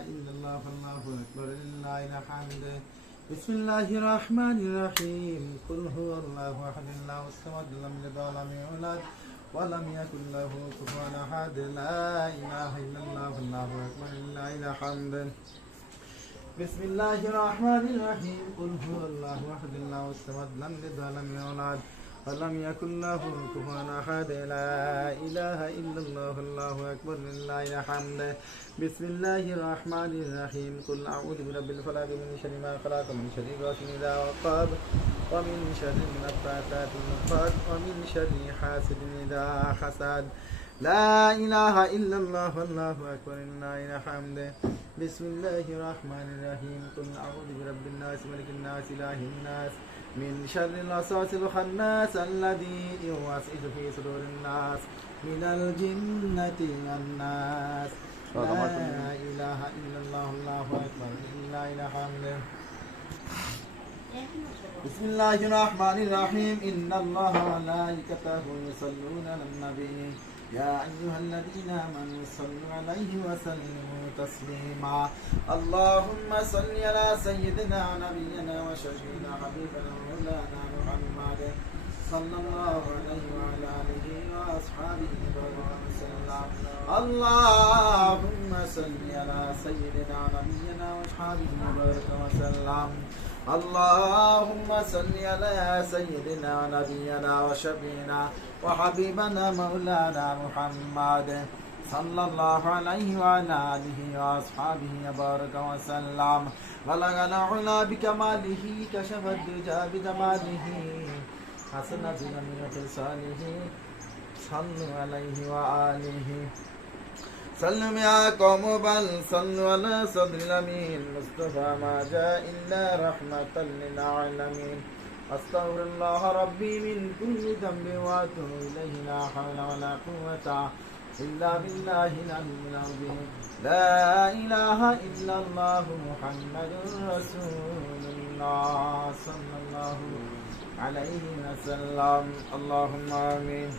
إلا الله والله أكبر لله الحمد بسم الله الرحمن الرحيم قل هو الله أحد الله الصمد لم يلد ولم يولد ولم يكن له كفوا أحد لا إله إلا الله والله أكبر لله الحمد بسم الله الرحمن الرحيم قل هو الله أحد الله الصمد لم يلد ولم يولد ولم يكن له كفوا أحد لا إله إلا الله الله أكبر لله الحمد بسم الله الرحمن الرحيم قل أعوذ برب الفلق من شر ما خلق من شر غاسق إذا وقب ومن شر النفاثات في العقد ومن شر حاسد إذا حسد لا إله إلا الله والله أكبر لله الحمد بسم الله الرحمن الرحيم قل أعوذ برب الناس ملك الناس إله الناس من شر الوسواس الخناس الذي يوسوس في صدور الناس من الجنة والناس لا إله إلا الله الله أكبر لله الحمد بسم الله الرحمن الرحيم إن الله وملائكته يصلون على النبي يا أيها الذين آمنوا صلوا عليه وسلموا تسليما اللهم صل على سيدنا نبينا وشفينا حبيبنا مولانا محمد صلى الله عليه وعلى آله وأصحابه وسلم اللهم صل على سيدنا نبينا وأصحابه وسلم اللهم صل على سيدنا ونبينا وشفينا وحبيبنا مولانا محمد صلى الله عليه وعلى آله وأصحابه وبارك وسلم بلغ العلا بكماله كشف الدجى بجماله حسن بجميع خصاله صلوا عليه وآله سلم يا قوم بل صلوا على صدر الأمين مصطفى ما جاء إلا رحمة للعالمين أستغفر الله ربي من كل ذنب وأتوب إليه لا حول ولا قوة إلا بالله العلي العظيم لا إله إلا الله محمد رسول الله صلى الله عليه وسلم اللهم آمين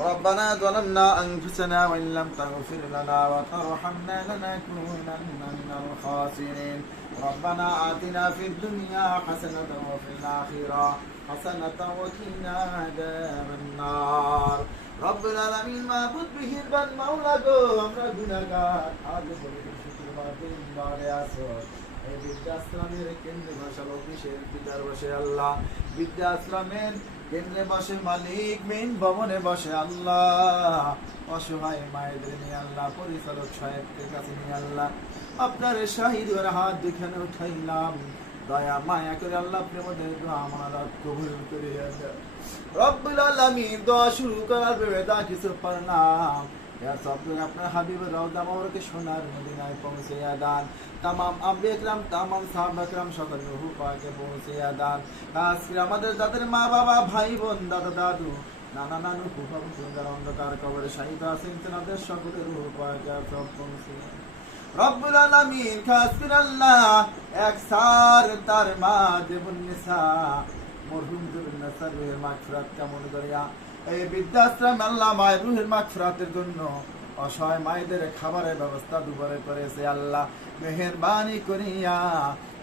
ربنا ظلمنا أنفسنا وإن لم تغفر لنا وترحمنا لنكونن من الخاسرين ربنا آتنا في الدنيا حسنة وفي الآخرة حسنة وقنا عذاب النار رب العالمين معبود বিহীন বান মাওলা গো আমরা গুনাহগার আজ পবিত্র শুক্রবার দিন বারে আসর এই বিদ্যাশ্রমের কেন্দ্রে বসে অফিসের পিতার বসে আল্লাহ বিদ্যাশ্রমের কেন্দ্রে বসে মালিক মেন ভবনে বসে আল্লাহ অসহায় মায়েদের নিয়ে আল্লাহ পরিচালক সাহেবদের কাছে নিয়ে আল্লাহ আপনার শাহিদ ওর হাত দুখানে উঠাইলাম দয়া মায়া করে আল্লাহ প্রেমদের দোয়া আমার কবুল করে রব্বুল আলামিন দোয়া শুরু করার বেদা কিছু পারলাম আপনার হাবিবের রওজা মোবারকে সোনার মদিনায় পৌঁছে দান तमाम আম্বিয়া একরাম तमाम সাহাবা একরাম সকল রূহ পাকে পৌঁছে দান আজকে আমাদের যাদের মা বাবা ভাই বোন দাদা দাদু নানা নানু ফুফা ফুফার অন্ধকার কবরে শাহিদ আছেন তাদের সকলের রূহ পাকে সব পৌঁছে রব্বুল আলামিন খাস করে আল্লাহ এক সার তার মা দেবুন্নিসা মরহুম দেবুন্নিসার রূহের মাগফিরাত কামনা করিয়া এই বিদ্যাশ্রম আল্লাহ মায়ের রুহের মাগফিরাতের জন্য অসহায় মায়েদের খাবারের ব্যবস্থা দুবারে করেছে আল্লাহ মেহেরবানি করিয়া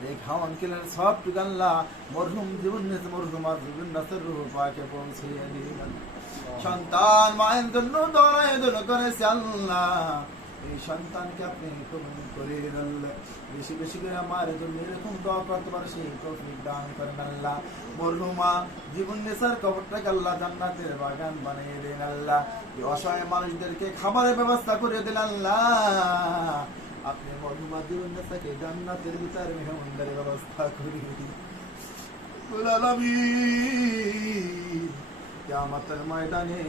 এই খাওয়ানকেলের সবটুকু আল্লাহ মরহুম জীবনের মরহুমার জীবনের রূহ পাকে পৌঁছিয়ে দিলেন সন্তান মায়ের জন্য দোয়া করেছে আল্লাহ এই সন্তানকে আপনি কবুল করে আল্লাহ বেশি বেশি করে আমার জন্য এরকম দোয়া করতে পারে সেই তৌফিক দান করেন আল্লাহ মরহুমা জীবননেসার কবরটাকে আল্লাহ জান্নাতের বাগান বানিয়ে দেন আল্লাহ এই অসহায় মানুষদেরকে খাবারের ব্যবস্থা করে দেন আল্লাহ আপনি মরহুমা জীবননেসাকে জান্নাতের ভিতরে মেহমানদারির ব্যবস্থা করে দিন আলামিন কিয়ামতের ময়দানে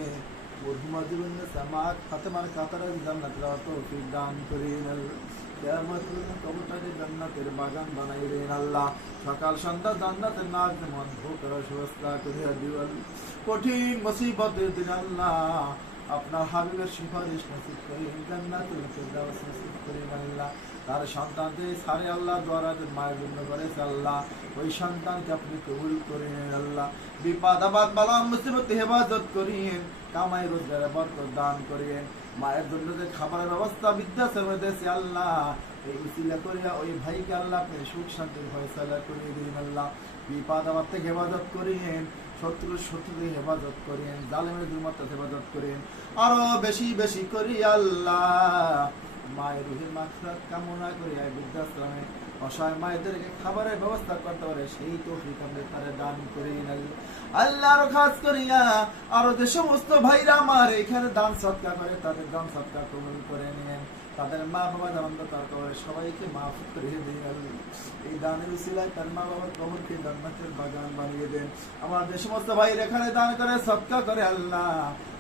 মরহুমা জীবননেসা মা ফাতেমার কাতারে জান্নাতের তৌফিক দান করেন আল্লাহ কিয়ামতের কবরটাকে জান্নাতের বাগান বানাই দেন আল্লাহ সকাল সন্ধ্যা জান্নাতের নাজ মন ভোগের ব্যবস্থা করে দিবেন কঠিন মুসিবতের দিন আল্লাহ আপনার হাবিবের সুপারিশ নসিব করে জান্নাতুল ফিরদাউস নসিব করে আল্লাহ তার সন্তানকে সারে আল্লাহ দ্বারা মায়ের জন্য করেছে আল্লাহ ওই সন্তানকে আপনি কবুল করে নেন আল্লাহ বিপদ আপদ বালা মুসিবত হেফাজত করিয়েন কামাই রোজগারে বরকত দান করিয়েন মায়ের জন্য যে খাবারের ব্যবস্থা বৃদ্ধাশ্রমে দিয়েছে আল্লাহ, এই উসিলা করিয়া ওই ভাইকে আল্লাহ আপনি সুখ শান্তির ফয়সালা করিয়ে দিন আল্লাহ। বিপদ আপদ থেকে হেফাজত করিয়েন, শত্রু থেকে হেফাজত করেন, জালেমের দুর্মত্তা হেফাজত করেন, আরো বেশি বেশি করি আল্লাহ। মায়ের রুহের মাগফিরাত কামনা করি এই বৃদ্ধাশ্রমে অসহায় মায়েদেরকে খাবারের ব্যবস্থা করতে পারে সেই তৌফিক আপনি তারা দান করেন আল্লাহ। আরো খাস করিয়া আরো যে সমস্ত ভাইরা আমার এখানে দান সৎকার করে তাদের দান সৎকার কবুল করে নেন, তাদের মা বাবা যেমন তার কবরে সবাইকে মাফ করে দিন আল্লাহ। এই দানের উসিলায় তার মা বাবার কবরকে জান্নাতের বাগান বানিয়ে দেন। আমার যে সমস্ত ভাইরা এখানে দান করে সৎকার করে আল্লাহ,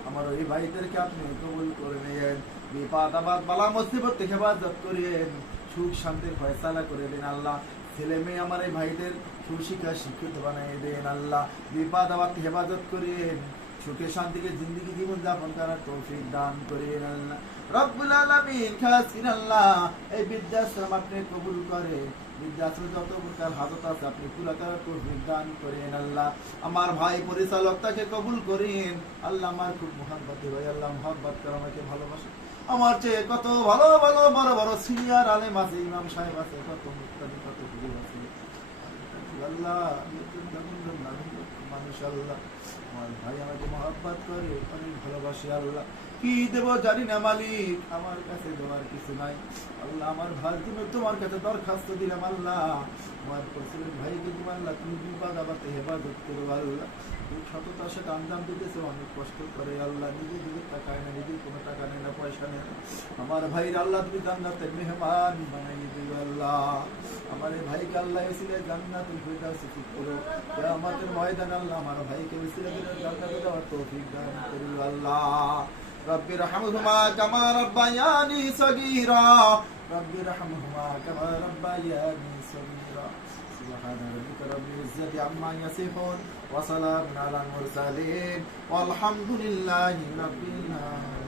আমার ওই ভাইদেরকে আপনি কবুল করে নেন, বিপদ আপদ বালা মুসিবত থেকে হেফাজত করেন, সুখ শান্তির ফয়সালা করে দেন আল্লাহ। ছেলে মেয়ে আমার এই ভাইদের সুশিক্ষা শিক্ষিত বানিয়ে দেন আল্লাহ। বিপদ আপদ থেকে হেফাজত করেন, সুখে শান্তিকে জিন্দেগি জীবন যাপন করার তৌফিক দান করেন আল্লাহ। রব্বুল আলামিন খাস কিন আল্লাহ এই বৃদ্ধাশ্রম আপনি কবুল করে, বৃদ্ধাশ্রম যত প্রকার হাজত আছে আপনি পুরা করার তৌফিক দান করেন আল্লাহ। আমার ভাই পরিচালক তাকে কবুল করেন আল্লাহ। আমার খুব মহব্বত ভাই আল্লাহ, মহব্বত করে আমাকে ভালোবাসে। আমার চেয়ে কত ভালো ভালো বড় বড় সিনিয়র আলেম আছে, ইমাম সাহেব আছে, কত মুক্তাদি কত হুজুর আছে আল্লাহ। মানুষ আল্লাহ, আমার ভাই আমাকে মহব্বত করে, অনেক ভালোবাসে আল্লাহ। কি দেব জানি না মালিক, আমার কাছে দেওয়ার কিছু নাই আল্লাহ। আমার ভাইয়ের জন্য তোমার কাছে দরখাস্ত দিলাম আল্লাহ। আমার পরিচিত ভাইকে তোমার আল্লাহ তুমি বিপদ আবাতে হেফাজত করো আল্লাহ। সততার সাথে আঞ্জাম দিতেছে, অনেক কষ্ট করে আল্লাহ, নিজের টাকায় না, নিজের কোনো টাকা নেই না, পয়সা নেই না। আমার ভাইয়ের আল্লাহ তুমি জান্নাতের মেহমান বানাই দিও আল্লাহ। আমার এই ভাইকে আল্লাহ এসিলে জান্নাতুল ফিরদাউস নসিব করো। কিয়ামতের ময়দানে আল্লাহ আমার ভাইকে এসিলে জান্নাতে যাওয়ার তৌফিক দান করো আল্লাহ। রব্বির রহমহুমা কামা রাব্বায়ানি সগীরা, রব্বির রহমহুমা কামা রাব্বায়ানি সগীরা। سبحان ربك رب العزة عما يصفون وسلام على المرسلين والحمد لله رب العالمين।